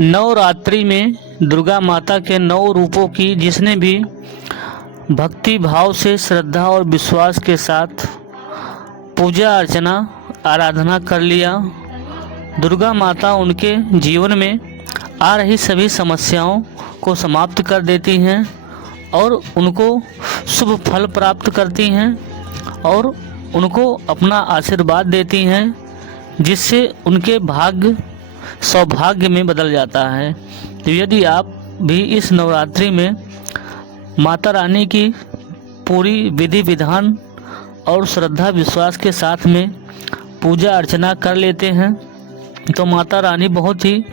नवरात्रि में दुर्गा माता के 9 रूपों की जिसने भी भक्ति भाव से, श्रद्धा और विश्वास के साथ पूजा अर्चना आराधना कर लिया, दुर्गा माता उनके जीवन में आ रही सभी समस्याओं को समाप्त कर देती हैं और उनको शुभ फल प्राप्त करती हैं और उनको अपना आशीर्वाद देती हैं, जिससे उनके भाग्य सौभाग्य में बदल जाता है। तो यदि आप भी इस नवरात्रि में माता रानी की पूरी विधि विधान और श्रद्धा विश्वास के साथ में पूजा अर्चना कर लेते हैं तो माता रानी बहुत ही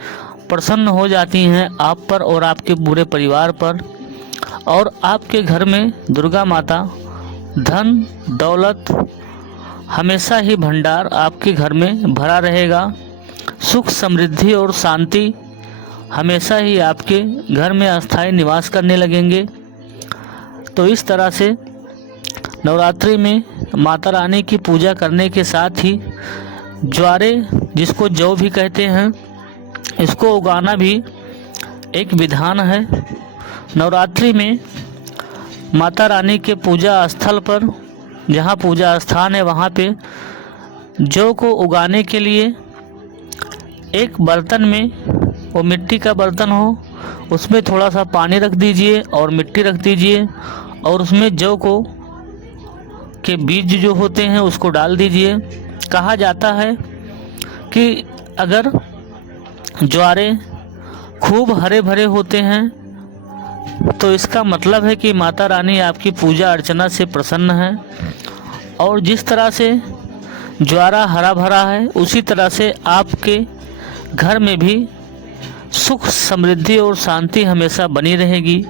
प्रसन्न हो जाती हैं आप पर और आपके पूरे परिवार पर, और आपके घर में दुर्गा माता धन दौलत हमेशा ही भंडार आपके घर में भरा रहेगा। सुख समृद्धि और शांति हमेशा ही आपके घर में अस्थायी निवास करने लगेंगे। तो इस तरह से नवरात्रि में माता रानी की पूजा करने के साथ ही ज्वारे, जिसको जौ भी कहते हैं, इसको उगाना भी एक विधान है। नवरात्रि में माता रानी के पूजा स्थल पर, जहाँ पूजा स्थान है, वहाँ पे जौ को उगाने के लिए एक बर्तन में, वो मिट्टी का बर्तन हो, उसमें थोड़ा सा पानी रख दीजिए और मिट्टी रख दीजिए और उसमें जौ को के बीज जो होते हैं उसको डाल दीजिए। कहा जाता है कि अगर ज्वारे खूब हरे भरे होते हैं तो इसका मतलब है कि माता रानी आपकी पूजा अर्चना से प्रसन्न है, और जिस तरह से ज्वारा हरा भरा है उसी तरह से आपके घर में भी सुख समृद्धि और शांति हमेशा बनी रहेगी।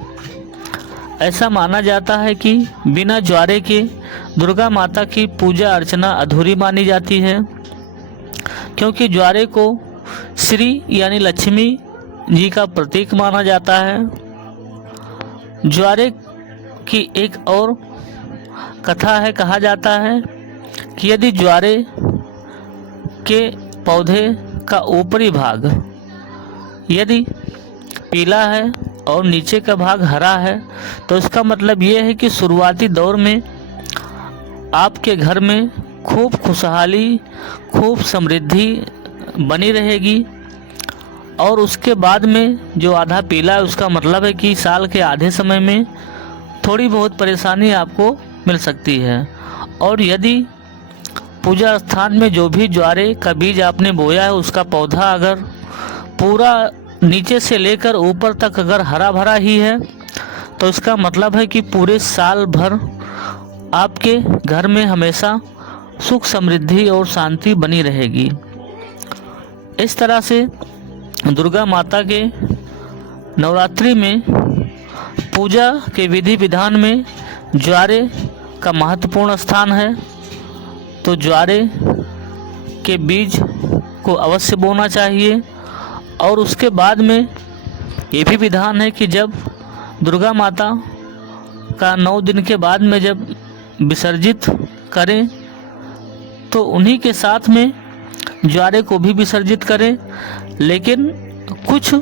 ऐसा माना जाता है कि बिना ज्वारे के दुर्गा माता की पूजा अर्चना अधूरी मानी जाती है, क्योंकि ज्वारे को श्री यानी लक्ष्मी जी का प्रतीक माना जाता है। ज्वारे की एक और कथा है, कहा जाता है कि यदि ज्वारे के पौधे का ऊपरी भाग यदि पीला है और नीचे का भाग हरा है तो इसका मतलब ये है कि शुरुआती दौर में आपके घर में खूब खुशहाली, खूब समृद्धि बनी रहेगी, और उसके बाद में जो आधा पीला है उसका मतलब है कि साल के आधे समय में थोड़ी बहुत परेशानी आपको मिल सकती है। और यदि पूजा स्थान में जो भी ज्वारे का बीज आपने बोया है उसका पौधा अगर पूरा नीचे से लेकर ऊपर तक अगर हरा भरा ही है तो इसका मतलब है कि पूरे साल भर आपके घर में हमेशा सुख समृद्धि और शांति बनी रहेगी। इस तरह से दुर्गा माता के नवरात्रि में पूजा के विधि विधान में ज्वारे का महत्वपूर्ण स्थान है। तो ज्वारे के बीज को अवश्य बोना चाहिए, और उसके बाद में ये भी विधान है कि जब दुर्गा माता का 9 दिन के बाद में जब विसर्जित करें तो उन्हीं के साथ में ज्वारे को भी विसर्जित करें, लेकिन कुछ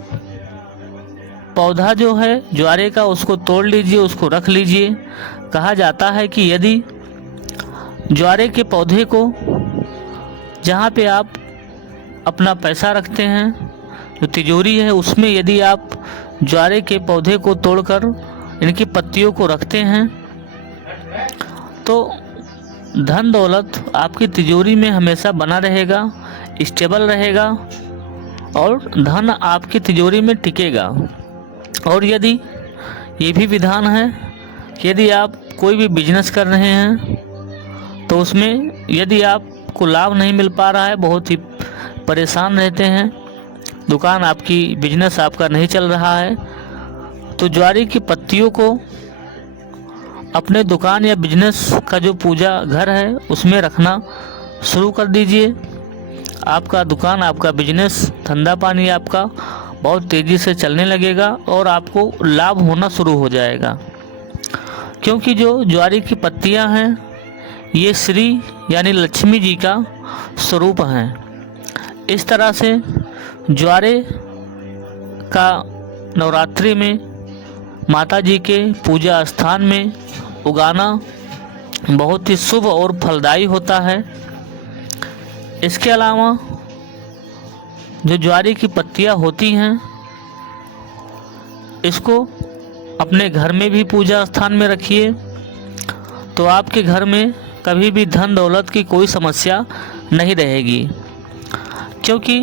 पौधा जो है ज्वारे का उसको तोड़ लीजिए, उसको रख लीजिए। कहा जाता है कि यदि ज्वारे के पौधे को जहाँ पे आप अपना पैसा रखते हैं, जो तिजोरी है, उसमें यदि आप ज्वारे के पौधे को तोड़कर इनकी पत्तियों को रखते हैं तो धन दौलत आपकी तिजोरी में हमेशा बना रहेगा, स्टेबल रहेगा और धन आपकी तिजोरी में टिकेगा। और यदि ये भी विधान है कि यदि आप कोई भी बिजनेस कर रहे हैं तो उसमें यदि आपको लाभ नहीं मिल पा रहा है, बहुत ही परेशान रहते हैं, दुकान आपकी, बिजनेस आपका नहीं चल रहा है, तो ज्वारे की पत्तियों को अपने दुकान या बिजनेस का जो पूजा घर है उसमें रखना शुरू कर दीजिए। आपका दुकान, आपका बिजनेस, धंधा पानी आपका बहुत तेज़ी से चलने लगेगा और आपको लाभ होना शुरू हो जाएगा। क्योंकि जो ज्वारे की पत्तियां हैं ये श्री यानी लक्ष्मी जी का स्वरूप हैं। इस तरह से ज्वारे का नवरात्रि में माता जी के पूजा स्थान में उगाना बहुत ही शुभ और फलदायी होता है। इसके अलावा जो ज्वारे की पत्तियां होती हैं, इसको अपने घर में भी पूजा स्थान में रखिए, तो आपके घर में कभी भी धन दौलत की कोई समस्या नहीं रहेगी। क्योंकि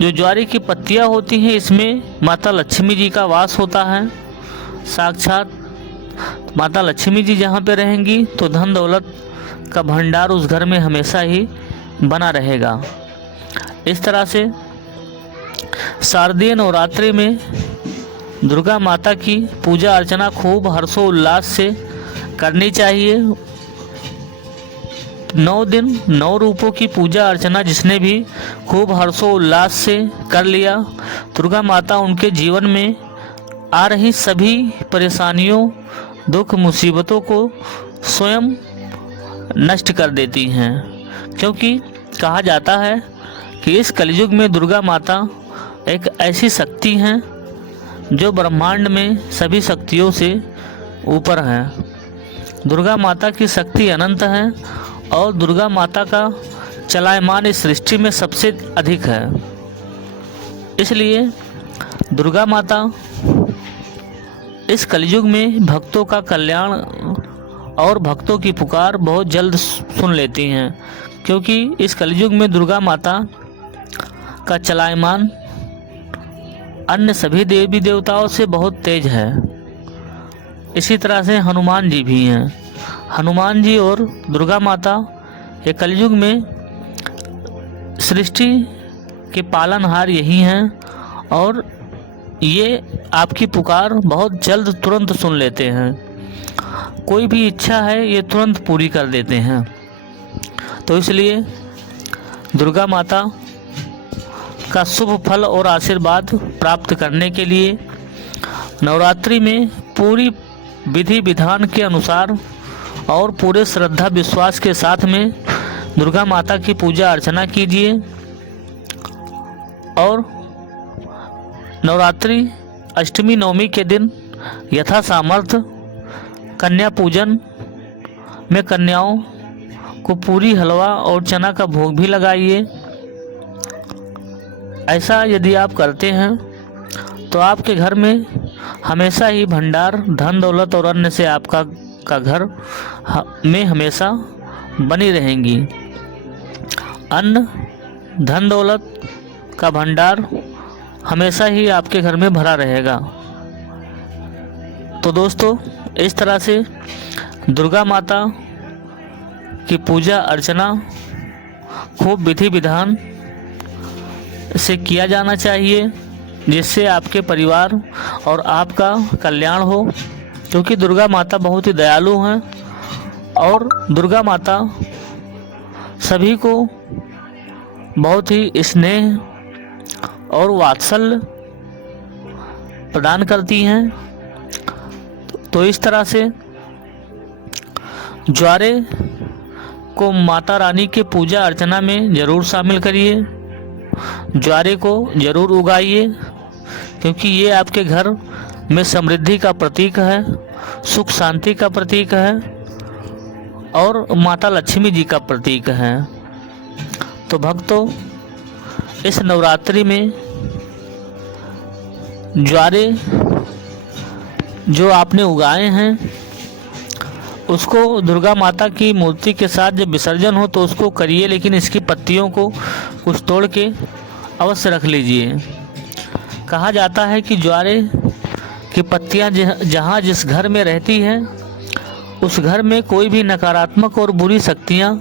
जो ज्वारे की पत्तियां होती हैं, इसमें माता लक्ष्मी जी का वास होता है। साक्षात माता लक्ष्मी जी जहाँ पे रहेंगी तो धन दौलत का भंडार उस घर में हमेशा ही बना रहेगा। इस तरह से शारदीय नवरात्रि में दुर्गा माता की पूजा अर्चना खूब हर्षोल्लास से करनी चाहिए। 9 दिन 9 रूपों की पूजा अर्चना जिसने भी खूब हर्षोल्लास से कर लिया, दुर्गा माता उनके जीवन में आ रही सभी परेशानियों, दुख, मुसीबतों को स्वयं नष्ट कर देती हैं। क्योंकि कहा जाता है कि इस कलयुग में दुर्गा माता एक ऐसी शक्ति हैं जो ब्रह्मांड में सभी शक्तियों से ऊपर हैं। दुर्गा माता की शक्ति अनंत है और दुर्गा माता का चलायमान इस सृष्टि में सबसे अधिक है। इसलिए दुर्गा माता इस कलयुग में भक्तों का कल्याण और भक्तों की पुकार बहुत जल्द सुन लेती हैं। क्योंकि इस कलयुग में दुर्गा माता का चलायमान अन्य सभी देवी देवताओं से बहुत तेज है। इसी तरह से हनुमान जी भी हैं। हनुमान जी और दुर्गा माता ये कलयुग में सृष्टि के पालनहार यही हैं और ये आपकी पुकार बहुत जल्द तुरंत सुन लेते हैं। कोई भी इच्छा है ये तुरंत पूरी कर देते हैं। तो इसलिए दुर्गा माता का शुभ फल और आशीर्वाद प्राप्त करने के लिए नवरात्रि में पूरी विधि विधान के अनुसार और पूरे श्रद्धा विश्वास के साथ में दुर्गा माता की पूजा अर्चना कीजिए। और नवरात्रि अष्टमी नवमी के दिन यथा सामर्थ्य कन्या पूजन में कन्याओं को पूरी, हलवा और चना का भोग भी लगाइए। ऐसा यदि आप करते हैं तो आपके घर में हमेशा ही भंडार, धन दौलत और अन्न से आपका घर में हमेशा बनी रहेंगी। अन्न, धन दौलत का भंडार हमेशा ही आपके घर में भरा रहेगा। तो दोस्तों, इस तरह से दुर्गा माता की पूजा अर्चना खूब विधि विधान से किया जाना चाहिए, जिससे आपके परिवार और आपका कल्याण हो। क्योंकि दुर्गा माता बहुत ही दयालु हैं और दुर्गा माता सभी को बहुत ही स्नेह और वात्सल्य प्रदान करती हैं। तो इस तरह से ज्वारे को माता रानी के पूजा अर्चना में ज़रूर शामिल करिए। ज्वारे को ज़रूर उगाइए, क्योंकि ये आपके घर में समृद्धि का प्रतीक है, सुख शांति का प्रतीक है और माता लक्ष्मी जी का प्रतीक है। तो भक्तों, इस नवरात्रि में ज्वारे जो आपने उगाए हैं उसको दुर्गा माता की मूर्ति के साथ जब विसर्जन हो तो उसको करिए, लेकिन इसकी पत्तियों को कुछ तोड़ के अवश्य रख लीजिए। कहा जाता है कि ज्वारे की पत्तियां जहाँ जिस घर में रहती हैं उस घर में कोई भी नकारात्मक और बुरी शक्तियां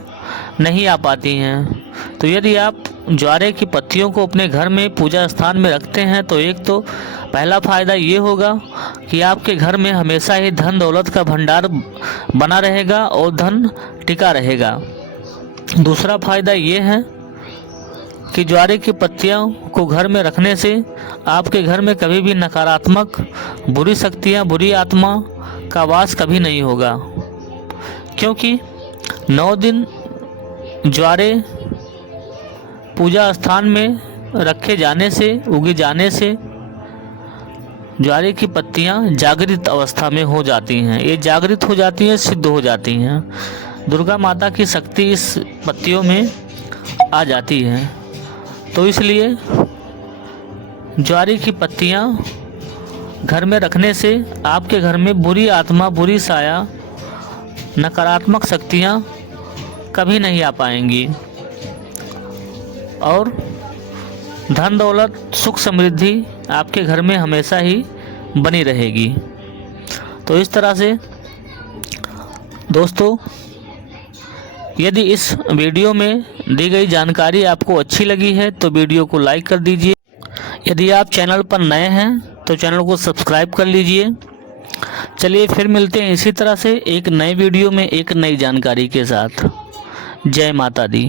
नहीं आ पाती हैं। तो यदि आप ज्वारे की पत्तियों को अपने घर में पूजा स्थान में रखते हैं तो एक तो पहला फ़ायदा ये होगा कि आपके घर में हमेशा ही धन दौलत का भंडार बना रहेगा और धन टिका रहेगा। दूसरा फ़ायदा ये है कि ज्वारे की पत्तियों को घर में रखने से आपके घर में कभी भी नकारात्मक, बुरी शक्तियाँ, बुरी आत्मा का वास कभी नहीं होगा। क्योंकि 9 दिन ज्वारे पूजा स्थान में रखे जाने से, उगे जाने से ज्वारे की पत्तियां जागृत अवस्था में हो जाती हैं। ये जागृत हो जाती हैं, सिद्ध हो जाती हैं। दुर्गा माता की शक्ति इस पत्तियों में आ जाती है। तो इसलिए ज्वारे की पत्तियां घर में रखने से आपके घर में बुरी आत्मा, बुरी साया, नकारात्मक शक्तियां कभी नहीं आ पाएंगी और धन दौलत, सुख समृद्धि आपके घर में हमेशा ही बनी रहेगी। तो इस तरह से दोस्तों, यदि इस वीडियो में दी गई जानकारी आपको अच्छी लगी है तो वीडियो को लाइक कर दीजिए। यदि आप चैनल पर नए हैं तो चैनल को सब्सक्राइब कर लीजिए। चलिए फिर मिलते हैं इसी तरह से एक नए वीडियो में एक नई जानकारी के साथ। जय माता दी।